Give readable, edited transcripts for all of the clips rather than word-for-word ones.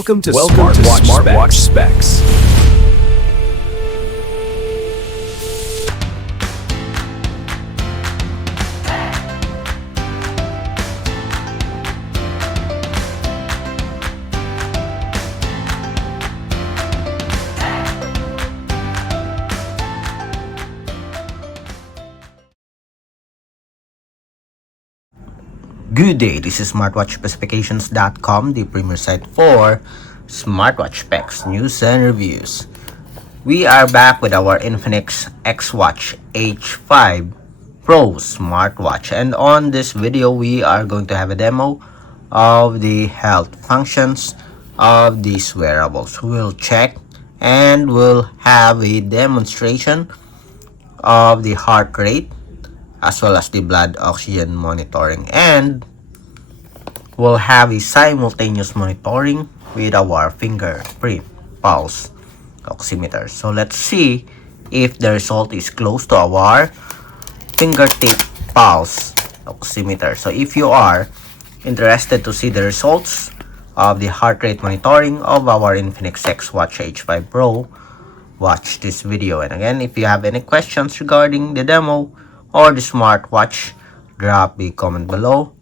Welcome to Smartwatch Specs. Good day, this is smartwatchspecifications.com, the premier site for smartwatch specs, news, and reviews. We are back with our Infinix XWatch H5 Pro smartwatch, and on this video we are going to have a demo of the health functions of these wearables. We'll check and we'll have a demonstration of the heart rate as well as the blood oxygen monitoring, and we'll have a simultaneous monitoring with our fingertip pulse oximeter. So let's see if the result is close to our fingertip pulse oximeter. So if you are interested to see the results of the heart rate monitoring of our Infinix XWatch H5 Pro, watch this video. And again, if you have any questions regarding the demo or the smartwatch, drop a comment below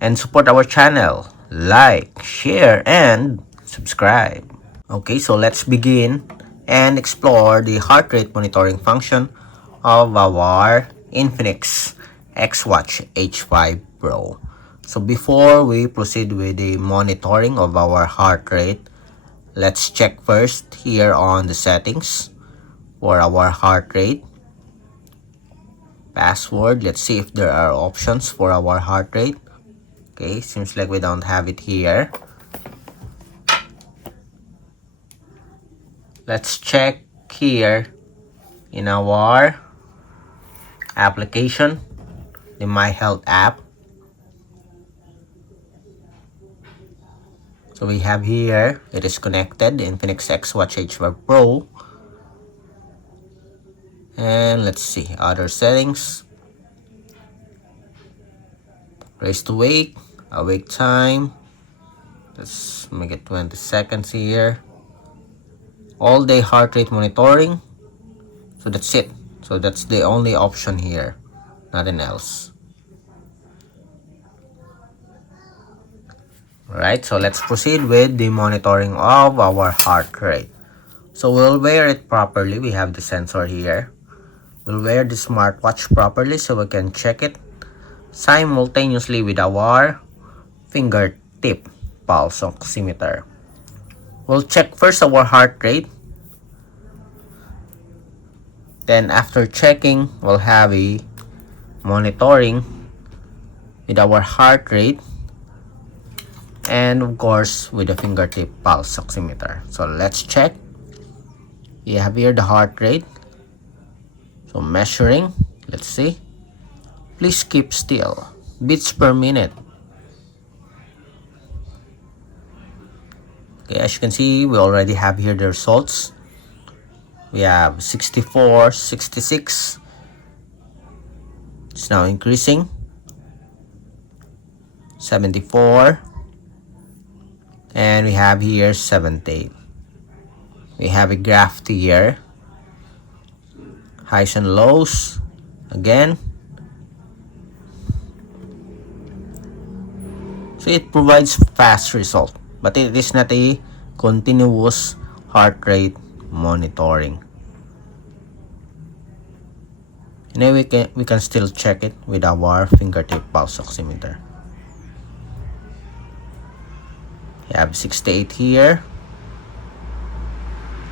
and support our channel. Like, share, and subscribe. Okay, so let's begin and explore the heart rate monitoring function of our Infinix XWatch H5 Pro. So before we proceed with the monitoring of our heart rate, let's check first here on the settings for our heart rate. Password, let's see if there are options for our heart rate. Okay, seems like we don't have it here. Let's check here in our application, the My Health app. So we have here, it is connected, the Infinix XWatch H5 Pro. And let's see, other settings. Race to wake, awake time. Let's make it 20 seconds here. All day heart rate monitoring. So that's it. So that's the only option here, nothing else. Alright, so let's proceed with the monitoring of our heart rate. So we'll wear it properly. We have the sensor here. We'll wear the smartwatch properly so we can check it simultaneously with our fingertip pulse oximeter. We'll check first our heart rate. Then after checking, we'll have a monitoring with our heart rate and of course with the fingertip pulse oximeter. So let's check. We have here the heart rate. So measuring, let's see. Please keep still. Beats per minute. Okay, as you can see, we already have here the results. We have 64, 66. It's now increasing. 74. And we have here 78. We have a graph here. Highs and lows. Again. So it provides fast result, but it is not a continuous heart rate monitoring. And we can still check it with our fingertip pulse oximeter. We have 68 here.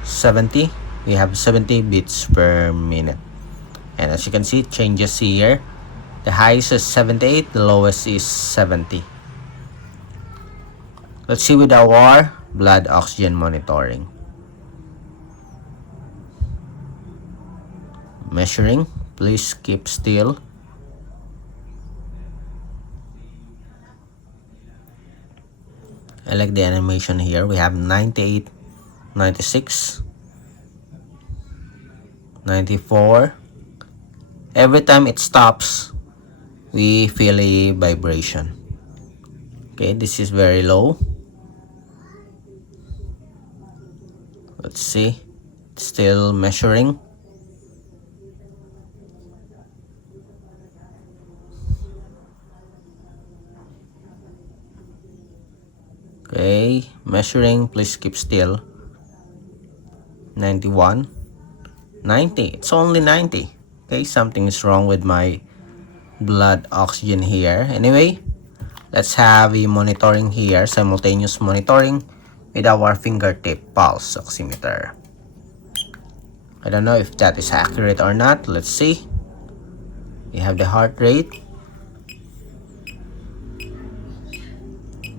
70. We have 70 beats per minute. And as you can see, it changes here. The highest is 78, the lowest is 70. Let's see with our blood oxygen monitoring. Measuring, please keep still. I like the animation here. We have 98, 96, 94. Every time it stops, we feel a vibration. Okay, this is very low. Let's see. It's still measuring. Okay, measuring. Please keep still. 91, 90. It's only 90. Okay, something is wrong with my blood oxygen here. Anyway, let's have a monitoring here, simultaneous monitoring with our fingertip pulse oximeter. I don't know if that is accurate or not. Let's see. We have the heart rate.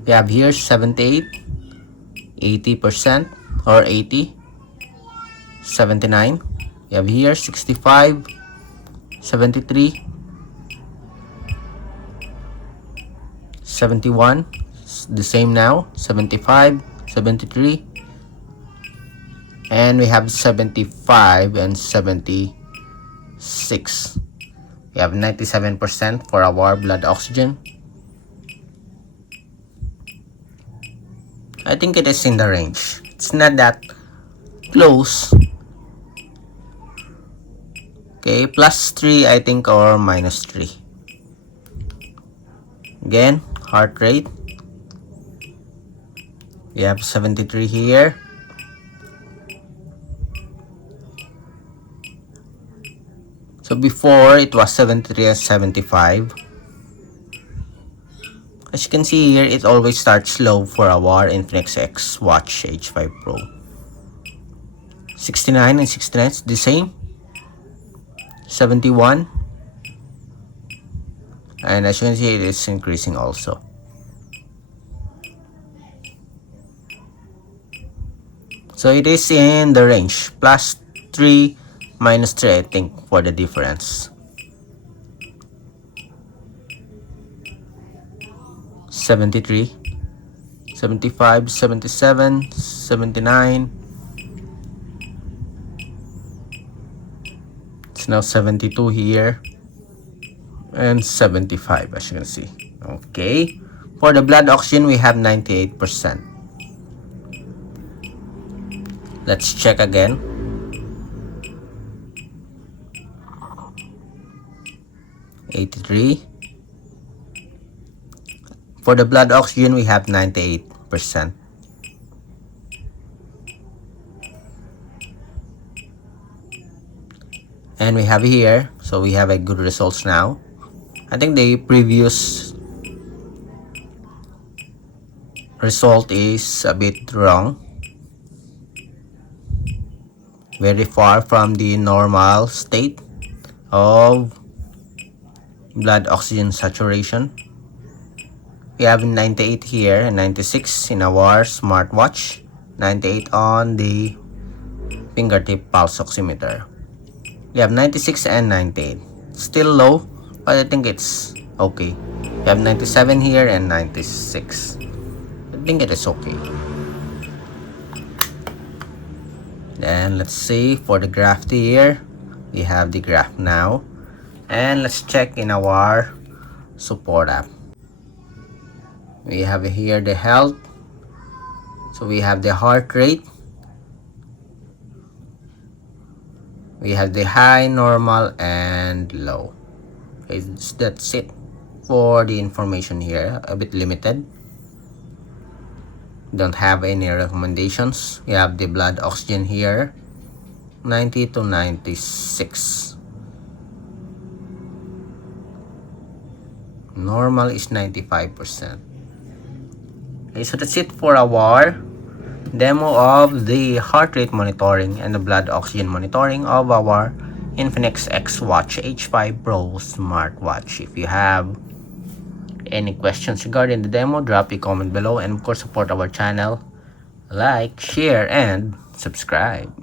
We have here 78, 80% or 80, 79. We have here 65, 73, 71, the same now, 75, 73, and we have 75 and 76. We have 97% for our blood oxygen. I think it is in the range. It's not that close. Okay, +3 I think, or -3. Again, heart rate. We have 73 here. So before it was 73 and 75. As you can see here, it always starts slow for our Infinix XWatch H5 Pro. 69 and 69, it's the same. 71. And as you can see, it is increasing also. So it is in the range. +3, -3, I think, for the difference. 73, 75, 77, 79. It's now 72 here. And 75, as you can see. Okay. For the blood oxygen, we have 98%. Let's check again. $83. For the blood oxygen, we have 98%. And we have here, so we have a good results now. I think the previous result is a bit wrong. Very far from the normal state of blood oxygen saturation. We have 98 here and 96 in our smartwatch, 98 on the fingertip pulse oximeter. We have 96 and 98. Still low, but I think it's okay. We have 97 here and 96. I think it is okay. Then let's see for the graph here. We have the graph now. And let's check in our support app. We have here the health. So we have the heart rate. We have the high, normal, and low. Okay, that's it for the information here. A bit limited. Don't have any recommendations. We have the blood oxygen here, 90 to 96. Normal is 95%. Okay, so that's it for our demo of the heart rate monitoring and the blood oxygen monitoring of our Infinix XWatch H5 Pro smartwatch. If you have any questions regarding the demo, drop a comment below, and of course support our channel, like, share, and subscribe.